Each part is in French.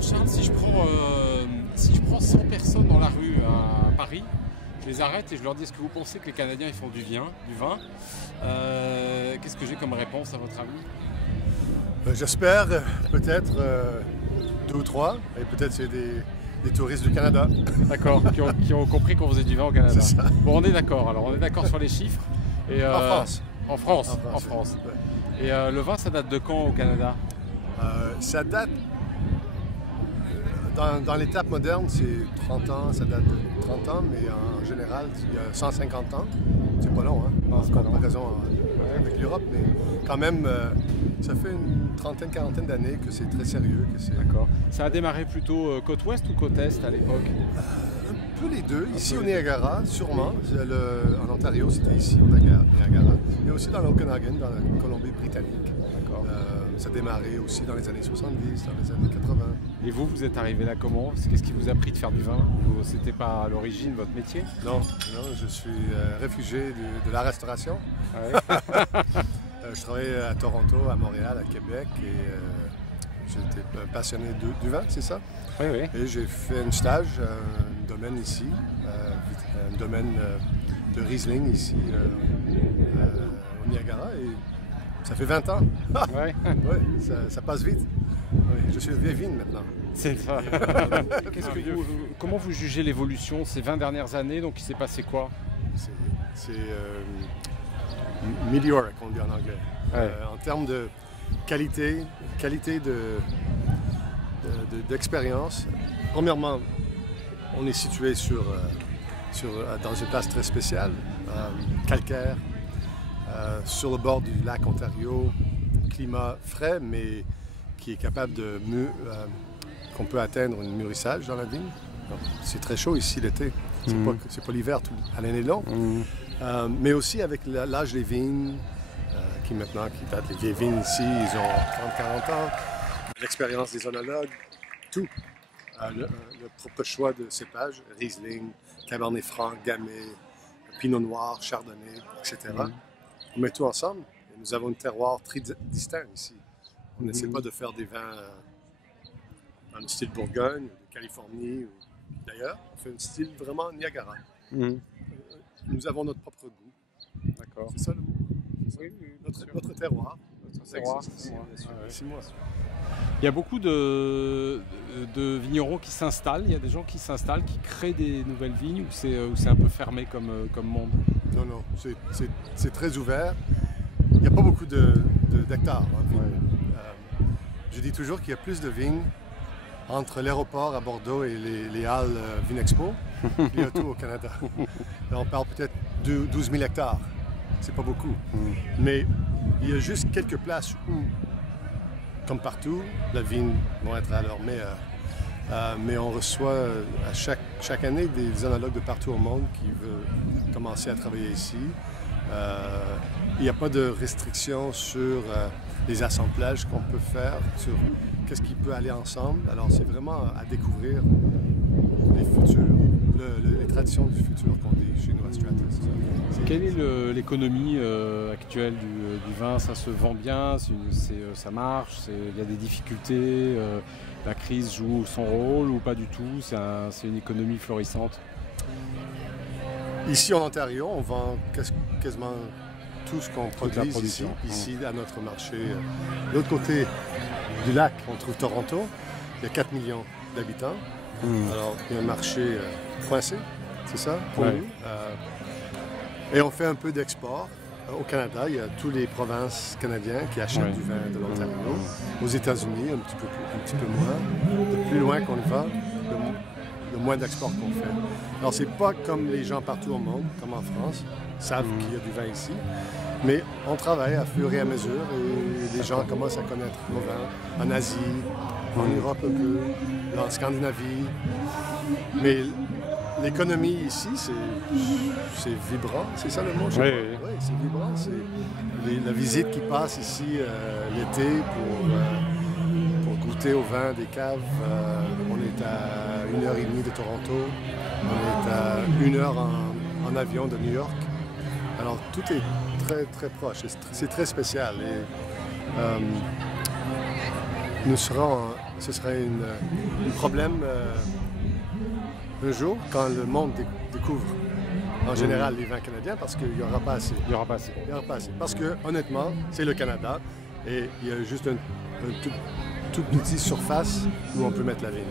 Charles, si je prends 100 personnes dans la rue à Paris, je les arrête et je leur dis est-ce que vous pensez que les Canadiens ils font du vin, qu'est-ce que j'ai comme réponse à votre avis? J'espère peut-être 2 ou 3, et peut-être c'est des touristes du Canada. D'accord, qui ont compris qu'on faisait du vin au Canada. C'est ça. Bon, on est d'accord, alors on est d'accord sur les chiffres. Et, En France. En France. Ouais. Et le vin, ça date de quand au Canada? Ça date, dans l'étape moderne, c'est 30 ans, ça date de 30 ans, mais en général, il y a 150 ans. C'est pas long, hein, Non, c'est pas long. en comparaison avec l'Europe, mais quand même, ça fait une trentaine, quarantaine d'années que c'est très sérieux. D'accord. Ça a démarré plutôt côte ouest ou côte est à l'époque? Un peu les deux. Ici au Niagara, sûrement. En Ontario, c'était ici au Niagara. Mais aussi dans l'Okanagan, dans la Colombie-Britannique. D'accord. Ça a démarré aussi dans les années 70, dans les années 80. Et vous êtes arrivé là comment? Qu'est-ce qui vous a pris de faire du vin? C'était pas à l'origine votre métier? Non, je suis réfugié de la restauration. Ah ouais. Je travaillais à Toronto, à Montréal, à Québec et j'étais passionné du vin, c'est ça? Oui, oui. Et j'ai fait un stage, un domaine ici, un domaine de Riesling ici au Niagara et ça fait 20 ans. Ouais. Ouais, ça passe vite. Ouais, je suis vieille vigne maintenant. C'est ça. Comment vous jugez l'évolution ces 20 dernières années? Donc il s'est passé quoi? C'est meteoric, on dit en anglais. Ouais. En termes de qualité d'expérience, premièrement, on est situé dans une place très spéciale, calcaire, sur le bord du lac Ontario, climat frais, mais qui est capable qu'on peut atteindre un mûrissage dans la vigne. C'est très chaud ici l'été, c'est pas l'hiver à l'année longue. Mais aussi avec l'âge des vignes, qui datent les vieilles vignes ici, ils ont 30-40 ans, l'expérience des œnologues, tout. Le propre choix de cépages, Riesling, Cabernet Franc, Gamay, Pinot Noir, Chardonnay, etc. On met tout ensemble et nous avons un terroir très distinct ici. On n'essaie pas de faire des vins dans le style Bourgogne, de Californie ou d'ailleurs. On fait un style vraiment Niagara. Nous avons notre propre goût. D'accord. C'est ça le mot? Oui, notre terroir. Terroir. C'est moi. Il y a beaucoup de vignerons qui s'installent. Il y a des gens qui s'installent, qui créent des nouvelles vignes, ou c'est un peu fermé comme monde? Non, c'est très ouvert. Il n'y a pas beaucoup d'hectares en vigne. Je dis toujours qu'il y a plus de vignes entre l'aéroport à Bordeaux et les halles Vinexpo qu'il y a tout au Canada. Là, on parle peut-être de 12 000 hectares. C'est pas beaucoup. Mais il y a juste quelques places où, comme partout, la vigne va être à leur meilleur. Mais on reçoit à chaque année des œnologues de partout au monde qui veulent commencer à travailler ici. Il n'y a pas de restrictions sur les assemblages qu'on peut faire, sur qu'est-ce qui peut aller ensemble. Alors c'est vraiment à découvrir les futurs, les traditions du futur qu'on dit chez nous à Strathis. Quelle est l'économie actuelle du vin? Ça se vend bien, ça marche, il y a des difficultés, la crise joue son rôle ou pas du tout? C'est une économie florissante? Ici en Ontario, on vend quasiment tout ce qu'on produit ici à notre marché. De l'autre côté du lac, on trouve Toronto. Il y a 4 millions d'habitants. Alors, il y a un marché coincé, c'est ça, pour nous. Et on fait un peu d'export. Au Canada, il y a toutes les provinces canadiennes qui achètent du vin de l'Ontario. Aux États-Unis, un petit peu moins. Le plus loin qu'on va, le moins d'export qu'on fait. Alors, c'est pas comme les gens partout au monde, comme en France, savent qu'il y a du vin ici. Mais on travaille à fur et à mesure et les gens commencent à connaître nos vins en Asie, en Europe un peu, en Scandinavie. Mais l'économie ici, c'est vibrant, c'est ça le mot? Oui, oui, c'est vibrant. C'est la visite qui passe ici l'été pour goûter au vin des caves. On est à 1h30 de Toronto, on est à 1 heure en avion de New York. Alors tout est très très proche, c'est très spécial. Et, nous serons ce serait un problème un jour quand le monde découvre en général les vins canadiens parce qu'il n'y aura pas assez. Il n'y aura pas assez. Il n'y aura pas assez. Parce que honnêtement, c'est le Canada et il y a juste une toute petite surface où on peut mettre la vigne.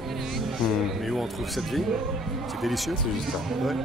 Mais où on trouve cette vigne, c'est délicieux. C'est juste ça. Ouais.